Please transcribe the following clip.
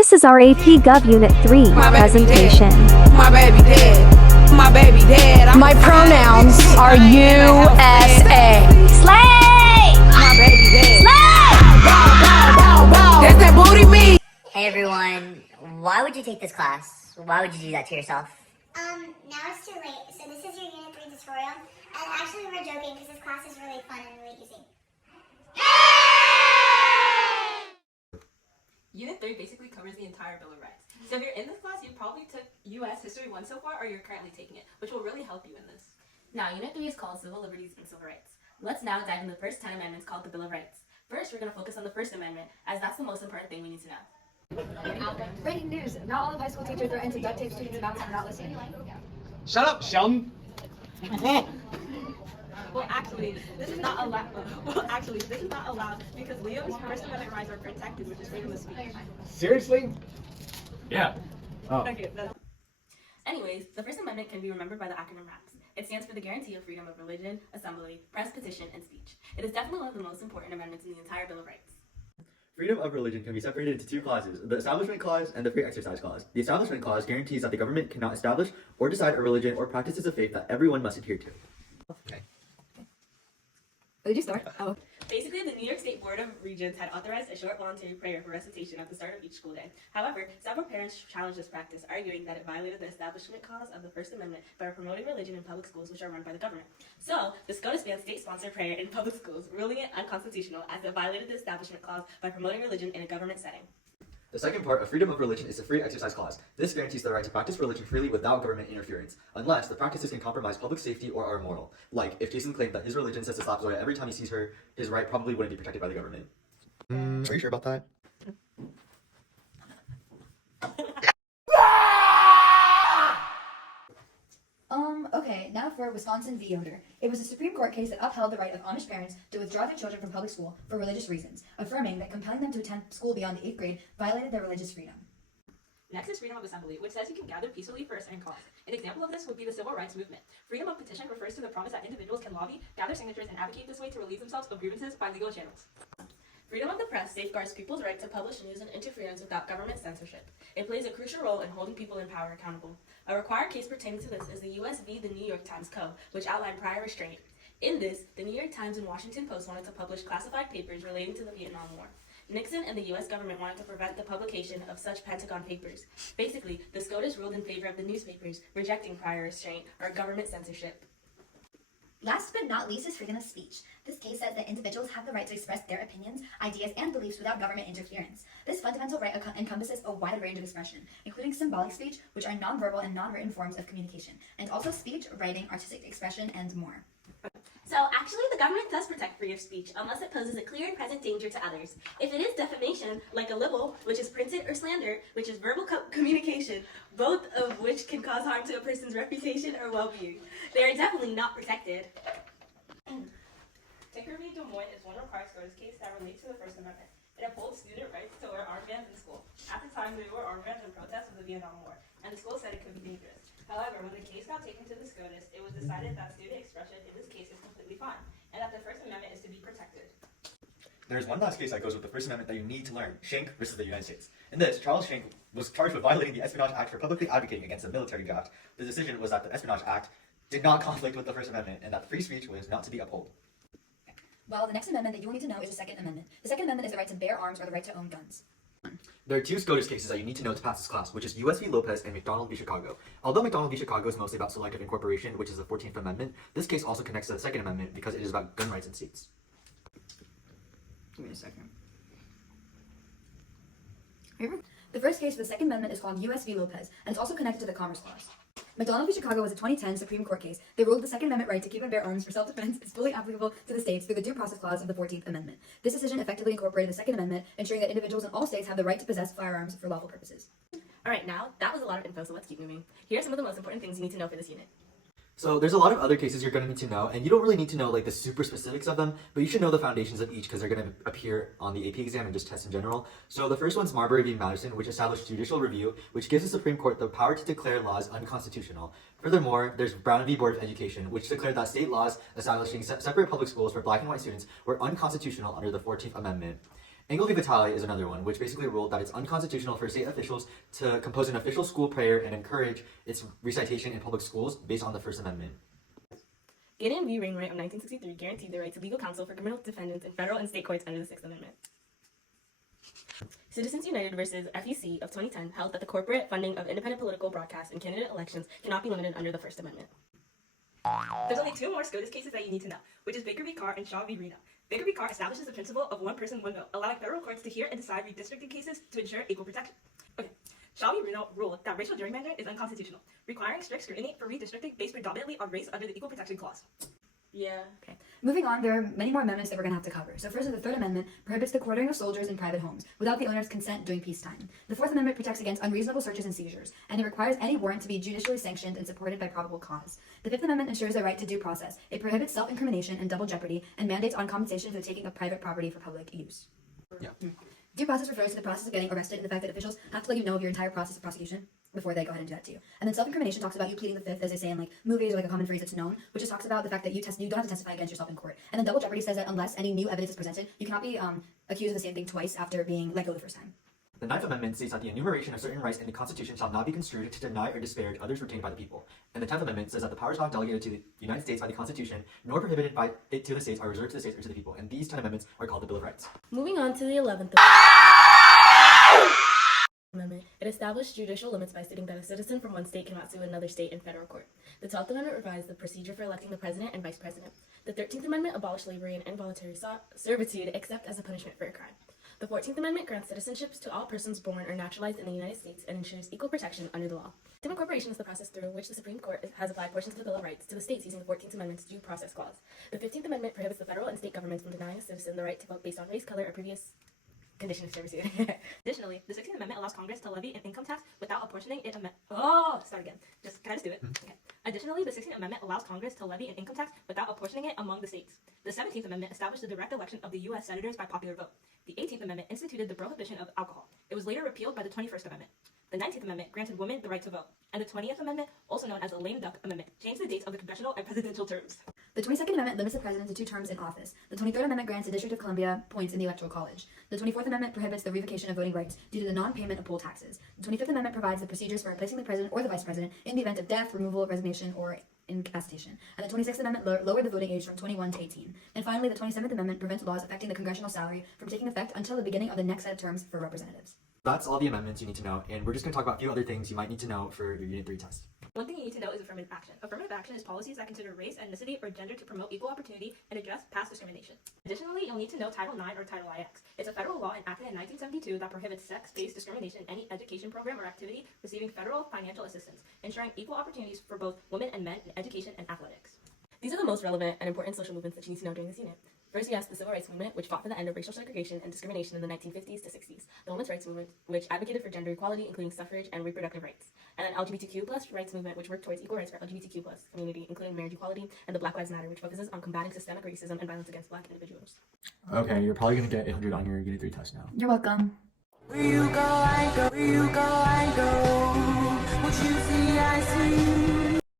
This is our AP Gov Unit 3 presentation. My baby dead. My baby dead. My pronouns are USA. Slay! My baby dead. That's that booty me. Hey everyone, why would you take this class? Why would you do that to yourself? Now it's too late, so this is your Unit 3 tutorial, and actually we're joking because this class is really fun and really easy. Unit 3 basically covers the entire Bill of Rights. So if you're in this class, you probably took U.S. History 1 so far, or you're currently taking it, which will really help you in this. Now, Unit 3 is called Civil Liberties and Civil Rights. Let's now dive into the first 10 amendments called the Bill of Rights. First, we're going to focus on the First Amendment, as that's the most important thing we need to know. Breaking news. Not all of high school teachers threaten to duct tape students' mouths for not listening. Shut up, Sheldon. Well, actually, this is not allowed because Leo's First Amendment rights are protected, which is freedom of speech. Seriously? Yeah. Oh. Okay, anyways, the First Amendment can be remembered by the acronym RAPS. It stands for the guarantee of freedom of religion, assembly, press, petition, and speech. It is definitely one of the most important amendments in the entire Bill of Rights. Freedom of religion can be separated into two clauses, the Establishment Clause and the Free Exercise Clause. The Establishment Clause guarantees that the government cannot establish or decide a religion or practices of faith that everyone must adhere to. Okay. Did you start? Oh. Basically, the New York State Board of Regents had authorized a short voluntary prayer for recitation at the start of each school day. However, several parents challenged this practice, arguing that it violated the Establishment Clause of the First Amendment by promoting religion in public schools which are run by the government. So, the SCOTUS banned state-sponsored prayer in public schools, ruling it unconstitutional as it violated the Establishment Clause by promoting religion in a government setting. The second part of freedom of religion is the Free Exercise Clause. This guarantees the right to practice religion freely without government interference, unless the practices can compromise public safety or are immoral. Like, if Jason claimed that his religion says to slap Zoya every time he sees her, his right probably wouldn't be protected by the government. Are you sure about that? Okay, now for Wisconsin v. Yoder. It was a Supreme Court case that upheld the right of Amish parents to withdraw their children from public school for religious reasons, affirming that compelling them to attend school beyond the 8th grade violated their religious freedom. Next is freedom of assembly, which says you can gather peacefully for a certain cause. An example of this would be the civil rights movement. Freedom of petition refers to the promise that individuals can lobby, gather signatures, and advocate this way to relieve themselves of grievances by legal channels. Freedom of the press safeguards people's right to publish news and interference without government censorship. It plays a crucial role in holding people in power accountable. A required case pertaining to this is the U.S. v. the New York Times Co., which outlined prior restraint. In this, the New York Times and Washington Post wanted to publish classified papers relating to the Vietnam War. Nixon and the U.S. government wanted to prevent the publication of such Pentagon papers. Basically, the SCOTUS ruled in favor of the newspapers, rejecting prior restraint or government censorship. Last but not least is freedom of speech. This case says that individuals have the right to express their opinions, ideas, and beliefs without government interference. This fundamental right encompasses a wide range of expression, including symbolic speech, which are nonverbal and non-written forms of communication, and also speech, writing, artistic expression, and more. So actually, the government does protect freedom of speech unless it poses a clear and present danger to others. If it is defamation, like a libel, which is printed, or slander, which is verbal communication, both of which can cause harm to a person's reputation or well-being, they are definitely not protected. Tinker v. Des Moines is one required SCOTUS case that relates to the First Amendment. It upholds student rights to wear armbands in school. At the time, they wore armbands in protest of the Vietnam War, and the school said it could be dangerous. However, when the case got taken to the SCOTUS, it was decided that student expression in this case is completely fine, and that the First Amendment is to be protected. There's one last case that goes with the First Amendment that you need to learn, Schenck versus the United States. In this, Charles Schenck was charged with violating the Espionage Act for publicly advocating against a military draft. The decision was that the Espionage Act did not conflict with the First Amendment and that free speech was not to be upheld. Well, the next amendment that you will need to know is the Second Amendment. The Second Amendment is the right to bear arms or the right to own guns. There are two SCOTUS cases that you need to know to pass this class, which is U.S. v. Lopez and McDonald v. Chicago. Although McDonald v. Chicago is mostly about selective incorporation, which is the 14th Amendment, this case also connects to the Second Amendment because it is about gun rights in states. Give me a second. The first case for the Second Amendment is called U.S. v. Lopez, and it's also connected to the Commerce Clause. McDonald v. Chicago was a 2010 Supreme Court case. They ruled the Second Amendment right to keep and bear arms for self-defense is fully applicable to the states through the Due Process Clause of the 14th Amendment. This decision effectively incorporated the Second Amendment, ensuring that individuals in all states have the right to possess firearms for lawful purposes. Alright, now, that was a lot of info, so let's keep moving. Here are some of the most important things you need to know for this unit. So there's a lot of other cases you're going to need to know, and you don't really need to know like the super specifics of them, but you should know the foundations of each because they're going to appear on the AP exam and just tests in general. So the first one's Marbury v. Madison, which established judicial review, which gives the Supreme Court the power to declare laws unconstitutional. Furthermore, there's Brown v. Board of Education, which declared that state laws establishing separate public schools for black and white students were unconstitutional under the 14th Amendment. Anglo Vitale is another one, which basically ruled that it's unconstitutional for state officials to compose an official school prayer and encourage its recitation in public schools based on the First Amendment. Gideon v. Wainwright of 1963 guaranteed the right to legal counsel for criminal defendants in federal and state courts under the Sixth Amendment. Citizens United versus FEC of 2010 held that the corporate funding of independent political broadcasts and candidate elections cannot be limited under the First Amendment. There's only two more SCOTUS cases that you need to know, which is Baker v. Carr and Shaw v. Reno. Baker v. Carr establishes the principle of one person, one vote, allowing federal courts to hear and decide redistricting cases to ensure equal protection. Okay. Shaw v. Reno ruled that racial gerrymandering is unconstitutional, requiring strict scrutiny for redistricting based predominantly on race under the Equal Protection Clause. Yeah. Okay. Moving on, there are many more amendments that we're going to have to cover. So first, the Third Amendment prohibits the quartering of soldiers in private homes without the owner's consent during peacetime. The Fourth Amendment protects against unreasonable searches and seizures, and it requires any warrant to be judicially sanctioned and supported by probable cause. The Fifth Amendment ensures the right to due process. It prohibits self-incrimination and double jeopardy, and mandates on compensation for the taking of private property for public use. Yeah. Due process refers to the process of getting arrested and the fact that officials have to let you know of your entire process of prosecution before they go ahead and do that to you. And then self-incrimination talks about you pleading the fifth, as they say in like movies or like a common phrase that's known, which just talks about the fact that you don't have to testify against yourself in court. And then double jeopardy says that unless any new evidence is presented, you cannot be accused of the same thing twice after being let go the first time. The Ninth Amendment states that the enumeration of certain rights in the Constitution shall not be construed to deny or disparage others retained by the people. And the Tenth Amendment says that the powers not delegated to the United States by the Constitution, nor prohibited by it to the states, are reserved to the states or to the people. And these 10 amendments are called the Bill of Rights. Moving on to the 11th Amendment. It established judicial limits by stating that a citizen from one state cannot sue another state in federal court. The 12th Amendment revised the procedure for electing the president and vice president. The 13th Amendment abolished slavery and involuntary servitude except as a punishment for a crime. The 14th Amendment grants citizenships to all persons born or naturalized in the United States and ensures equal protection under the law. State incorporation is the process through which the Supreme Court has applied portions of the Bill of Rights to the states using the 14th Amendment's Due Process Clause. The 15th Amendment prohibits the federal and state governments from denying a citizen the right to vote based on race, color, or previous condition of servitude. Additionally, the 16th Amendment allows Congress to levy an income tax without apportioning it. Can I just do it? Okay. Additionally, the 16th Amendment allows Congress to levy an income tax without apportioning it among the states. The 17th Amendment established the direct election of the U.S. senators by popular vote. The 18th Amendment instituted the prohibition of alcohol. It was later repealed by the 21st Amendment. The 19th Amendment granted women the right to vote. And the 20th Amendment, also known as the lame duck amendment, changed the dates of the congressional and presidential terms. The 22nd Amendment limits the president to 2 terms in office. The 23rd Amendment grants the District of Columbia points in the Electoral College. The 24th Amendment prohibits the revocation of voting rights due to the non-payment of poll taxes. The 25th Amendment provides the procedures for replacing the president or the vice president in the event of death, removal, resignation, or incapacitation. And the 26th Amendment lowered the voting age from 21 to 18. And finally, the 27th Amendment prevents laws affecting the congressional salary from taking effect until the beginning of the next set of terms for representatives. That's all the amendments you need to know, and we're just going to talk about a few other things you might need to know for your Unit 3 test. One thing you need to know is affirmative action. Affirmative action is policies that consider race, ethnicity, or gender to promote equal opportunity and address past discrimination. Additionally, you'll need to know Title IX or Title IX. It's a federal law enacted in 1972 that prohibits sex-based discrimination in any education program or activity receiving federal financial assistance, ensuring equal opportunities for both women and men in education and athletics. These are the most relevant and important social movements that you need to know during this unit. First, yes, the Civil Rights Movement, which fought for the end of racial segregation and discrimination in the 1950s to 60s. The Women's Rights Movement, which advocated for gender equality, including suffrage and reproductive rights. And then LGBTQ+ rights movement, which worked towards equal rights for LGBTQ+ community, including marriage equality, and the Black Lives Matter, which focuses on combating systemic racism and violence against Black individuals. Okay, you're probably going to get 800 on your Unit 3 test now. You're welcome. Where you go, I go. Where you go, I go. What you see, I see.